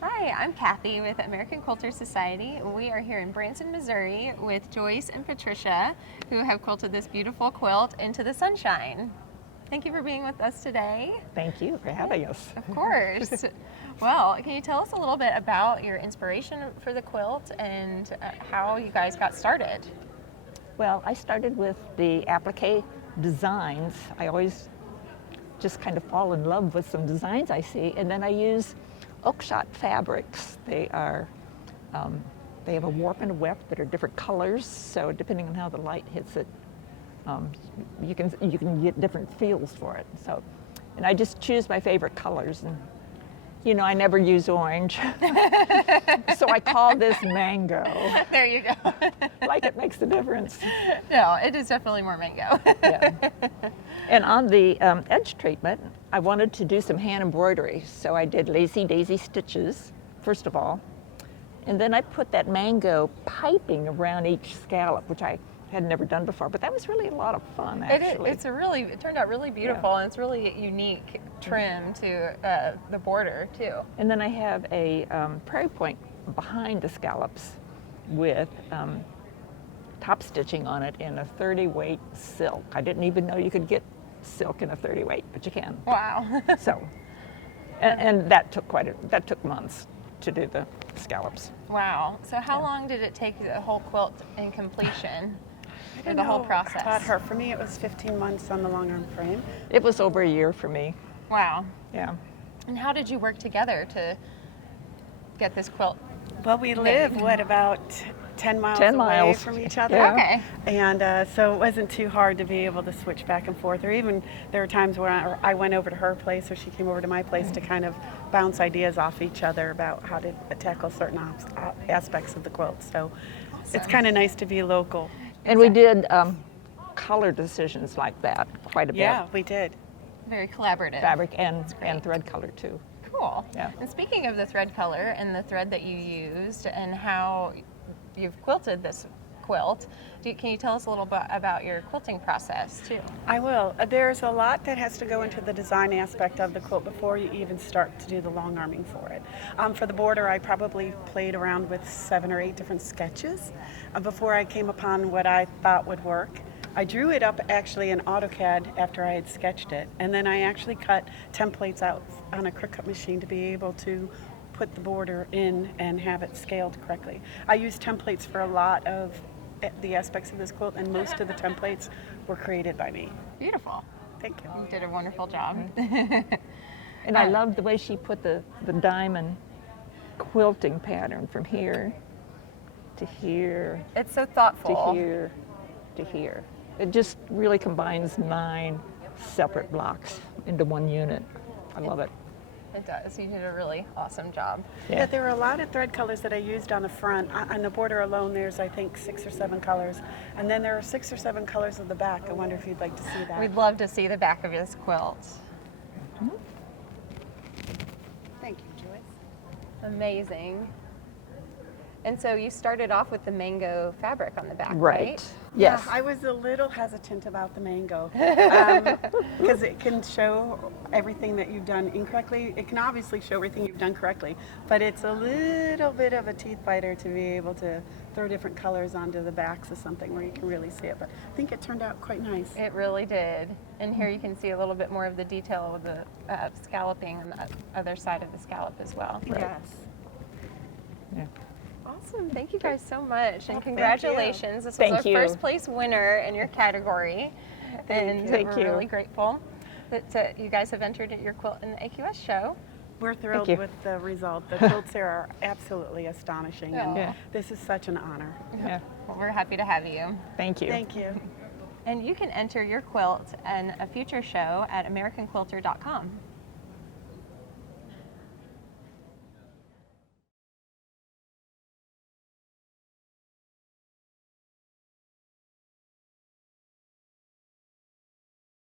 Hi, I'm Kathy with American Quilter Society. We are here in Branson, Missouri with Joyce and Patricia, who have quilted this beautiful quilt into the sunshine. Thank you for being with us today. Thank you for having us. Of course. Well, can you tell us a little bit about your inspiration for the quilt and how you guys got started? Well, I started with the applique designs. I always just kind of fall in love with some designs I see, and then I use oak-shot fabrics. They have a warp and a weft that are different colors, so depending on how the light hits it, you can get different feels for it. So, and I just choose my favorite colors, and you know, I never use orange, so I call this mango. There you go. Like it makes a difference. No, it is definitely more mango. Yeah. And on the edge treatment, I wanted to do some hand embroidery, so I did lazy daisy stitches, first of all, and then I put that mango piping around each scallop, which I had never done before, but that was really a lot of fun, actually. It turned out really beautiful, and it's really unique trim to the border, too. And then I have a prairie point behind the scallops with top stitching on it in a 30 weight silk. I didn't even know you could get silk in a 30 weight, but you can. Wow. So, and that took months to do the scallops. Wow. So how long did it take the whole quilt in completion? For the whole process? About her. For me, it was 15 months on the long arm frame. It was over a year for me. Wow. Yeah. And how did you work together to get this quilt? Well, we live, about 10 miles 10 away miles. from each other. Yeah. Okay. And so it wasn't too hard to be able to switch back and forth. Or even there were times where I went over to her place or she came over to my place to kind of bounce ideas off each other about how to tackle certain aspects of the quilt. So it's kind of nice to be local. And we did color decisions like that quite a bit. Yeah, we did. Very collaborative. Fabric and thread color too. Cool. Yeah. And speaking of the thread color and the thread that you used and how you've quilted this quilt, can you tell us a little bit about your quilting process too? I will. There's a lot that has to go into the design aspect of the quilt before you even start to do the long arming for it. For the border, I probably played around with 7 or 8 different sketches before I came upon what I thought would work. I drew it up actually in AutoCAD after I had sketched it, and then I actually cut templates out on a quick cut machine to be able to put the border in and have it scaled correctly. I use templates for a lot of the aspects of this quilt, and most of the templates were created by me. Beautiful. Thank you. You did a wonderful job. And I loved the way she put the diamond quilting pattern from here to here It's so thoughtful. to here to here. It just really combines 9 separate blocks into one unit. I love it. It does. You did a really awesome job. Yeah, there were a lot of thread colors that I used on the front. On the border alone, there's I think 6 or 7 colors. And then there are 6 or 7 colors of the back. I wonder if you'd like to see that. We'd love to see the back of this quilt. Thank you, Joyce. Amazing. And so you started off with the mango fabric on the back, Right. right? Yes. Yeah, I was a little hesitant about the mango because it can show everything that you've done incorrectly. It can obviously show everything you've done correctly, but it's a little bit of a teeth biter to be able to throw different colors onto the backs of something where you can really see it. But I think it turned out quite nice. It really did. And here you can see a little bit more of the detail of the scalloping on the other side of the scallop as well. Yes. Yeah. Awesome. Thank you guys so much. And Well, congratulations. This was Thank our you. first place winner in your category. And Thank we're you. really grateful that you guys have entered your quilt in the AQS show. We're thrilled you. with the result. The quilts here are absolutely astonishing, and Yeah. this is such an honor. Yeah. Well, we're happy to have you. Thank you. Thank you. And you can enter your quilt in a future show at AmericanQuilter.com.